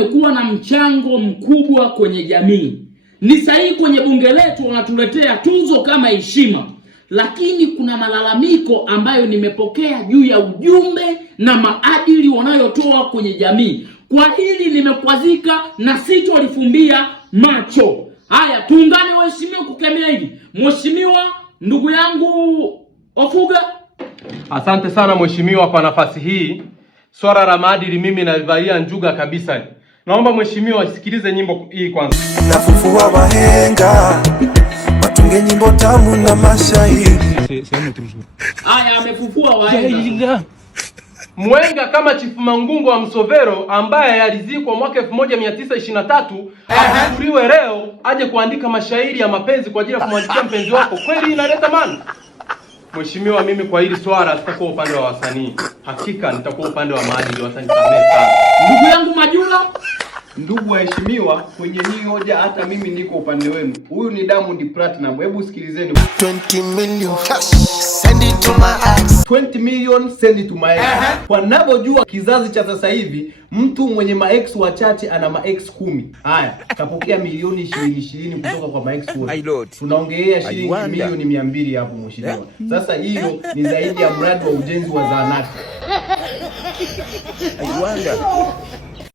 wamekuwa na mchango mkubwa kwenye jamii. Ni sahihi kwenye bunge letu wanatuletea tuzo kama heshima, lakini kuna malalamiko ambayo nimepokea juu ya ujumbe na maadili wanayotoa kwenye jamii. Kwa hili nimekwazika na sitolifumbia macho. Haya, tuungane waheshimiwa kukemea hili. Mheshimiwa ndugu yangu Ofuga. Asante sana mheshimiwa kwa nafasi hii. Swala la maadili mimi nalivalia njuga kabisa. Naomba mheshimiwa asikilize nyimbo hii kwanza. Nafufua wahenga, watunge nyimbo tamu na mashairi. Haya, amefufua wahenga. Mwenga kama Chifu Mangungo wa Msovero ambaye alizikwa mwaka 1923 afufuliwe leo aje kuandika mashairi ya mapenzi kwa ajili ya kumwandikia mpenzi wako. Kweli inaleta maana? Mheshimiwa, mimi kwa hili swala sitakuwa upande wa wasanii. Hakika nitakuwa upande wa maadili, wasanii sana. Ndugu yangu Majula. Ndugu waheshimiwa, kwenye hii hoja hata mimi niko upande wenu. Huyu ni Diamond Platinum. Hebu sikilizeni. 20 million cash, send it to my ex. 20 million send it to my ex. Wanavyojua kizazi cha sasa hivi, mtu mwenye maex wachache ana maex 10. Haya, kapokea milioni 20 kutoka kwa maex wote. Tunaongelea shilingi milioni 200 hapo mheshimiwa. Sasa hiyo ni zaidi ya mradi wa ujenzi wa zahanati.